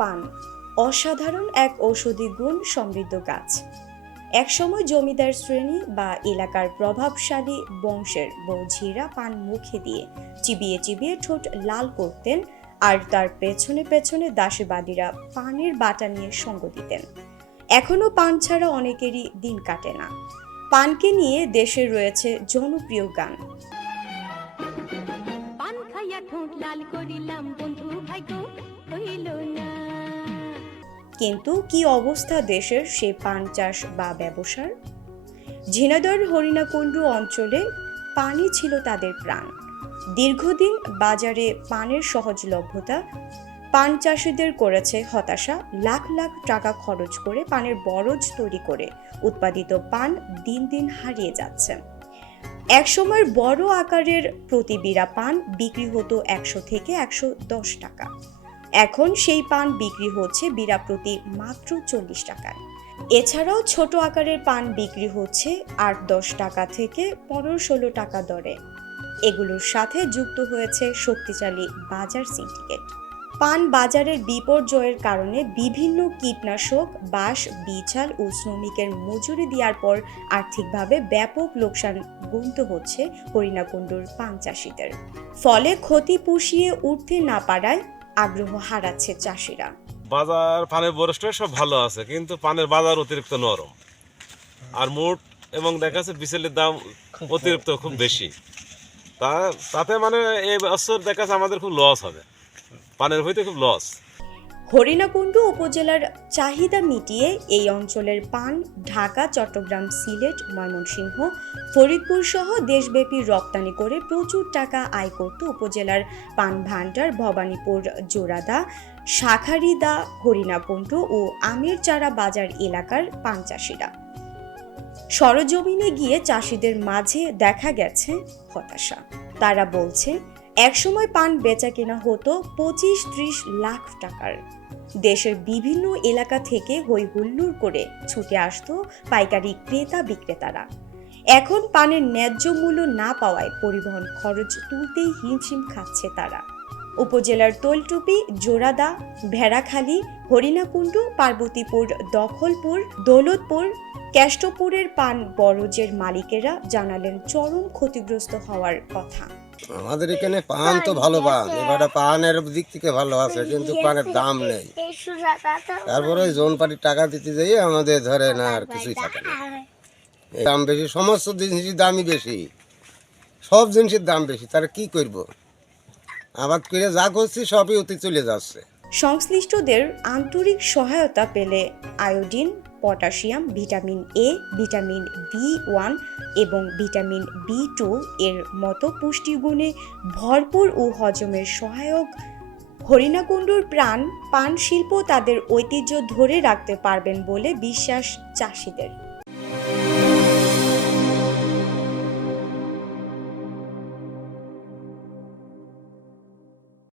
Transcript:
পান অসাধারণ এক ঔষধি গুণ সমৃদ্ধ গাছ। একসময় জমিদার শ্রেণী বা এলাকার প্রভাবশালী বংশের বৌঝিরা পান মুখে দিয়ে চিবিয়ে চিবিয়ে ঠোঁট লাল করতেন, আর তার পেছনে পেছনে দাসীবাদীরা পানের বাটা নিয়ে সঙ্গ দিতেন। এখনো পান ছাড়া অনেকেরই দিন কাটে না। পানকে নিয়ে দেশে রয়েছে জনপ্রিয় গান। পান খাইয়া ঠোঁট লাল করিলাম বন্ধু ভাগ্য হইল না। কিন্তু কি অবস্থা দেশের সে পান চাষ বা ব্যবসার? ঝিনাইদহের হরিণাকুণ্ডু অঞ্চলে পানই ছিল তাদের প্রাণ। দীর্ঘদিন বাজারে পানের সহজলভ্যতা পান চাষিদের করেছে হতাশা। লাখ লাখ টাকা খরচ করে পানের বরজ তৈরি করে উৎপাদিত পান দিন দিন হারিয়ে যাচ্ছে। একসময়ের বড় আকারের প্রতি বিড়া পান বিক্রি হতো ১০০ থেকে ১১০ টাকা। এখন সেই পান বিক্রি হচ্ছে বিড়া প্রতি মাত্র ৪০ টাকায়। এছাড়াও ছোট আকারের পান বিক্রি হচ্ছে ৮-১০ টাকা থেকে ১৫-১৬ টাকা দরে। এগুলোর সাথে যুক্ত হয়েছে শক্তিশালী বাজার সিন্ডিকেট। পান বাজারের বিপর্যয়ের কারণে বিভিন্ন কীটনাশক, বাঁশ, বিছাল ও শ্রমিকের মজুরি দেওয়ার পর আর্থিকভাবে ব্যাপক লোকসান গুনতে হচ্ছে হরিণাকুণ্ডুর পান চাষিদের। ফলে ক্ষতি পুষিয়ে উঠতে না পারায় আগ্রহ হারাচ্ছে চাষিরা। বাজার পানের বরসটা সব ভালো আছে, কিন্তু পানের বাজার অতিরিক্ত নরম আর মোট এবং দেখা যাচ্ছে বিচেলের দাম অতিরিক্ত খুব বেশি। তাতে মানে এই বছর দেখা যাচ্ছে আমাদের খুব লস হবে, পানের হইতে খুব লস। হরিণাকুণ্ডু উপজেলার চাহিদা মিটিয়ে এই অঞ্চলের পান ঢাকা, চট্টগ্রাম, সিলেট, ময়মনসিংহ, ফরিদপুর সহ দেশব্যাপী রপ্তানি করে প্রচুর টাকা আয় করত উপজেলার পান ভান্ডার, ভবানীপুর, জোড়াদা, শাখারিদা, হরিণাকুণ্ডু ও আমিরচারা বাজার এলাকার পান চাষিরা। সরজমিনে গিয়ে চাষিদের মাঝে দেখা গেছে হতাশা। তারা বলছে, একসময় পান বেচা কেনা হতো ২৫-৩০ লাখ টাকার। দেশের বিভিন্ন এলাকা থেকে হই হুল্লোড় করে ছুটে আসতো পাইকারি ক্রেতা বিক্রেতারা। এখন পানের ন্যায্য মূল্য না পাওয়ায় পরিবহন খরচ তুলতেই হিমশিম খাচ্ছে তারা। উপজেলার তৈলটুপি, জোড়াদা, ভেড়াখালী, হরিণাকুণ্ডু, পার্বতীপুর, দখলপুর, দৌলতপুর, কেষ্টপুরের পান বরজের মালিকেরা জানালেন চরম ক্ষতিগ্রস্ত হওয়ার কথা। আমাদের এখানে পান তো ভালো পান, এবারে পানের দিক থেকে ভালো আছে, কিন্তু পানের দাম নেই। তারপরে জোন পাটির টাকা দিতে যাই আমাদের ধরে না আর কিছুই থাকে না। দাম বেশি, সমস্ত জিনিসের দামই বেশি, সব জিনিসের দাম বেশি। তারা কি করব? আবাদ করে যা করছি সবই অতি চলে যাচ্ছে। সংশ্লিষ্টদের আন্তরিক সহায়তা পেলে iodine, potassium, vitamin A, vitamin B one এবং ভিটামিন বি2 এর মতো পুষ্টিগুণে ভরপুর ও হজমের সহায়ক হরিণাকুণ্ডুর পান শিল্প তাদের ঐতিহ্য ধরে রাখতে পারবেন বলে বিশ্বাস চাষিদের।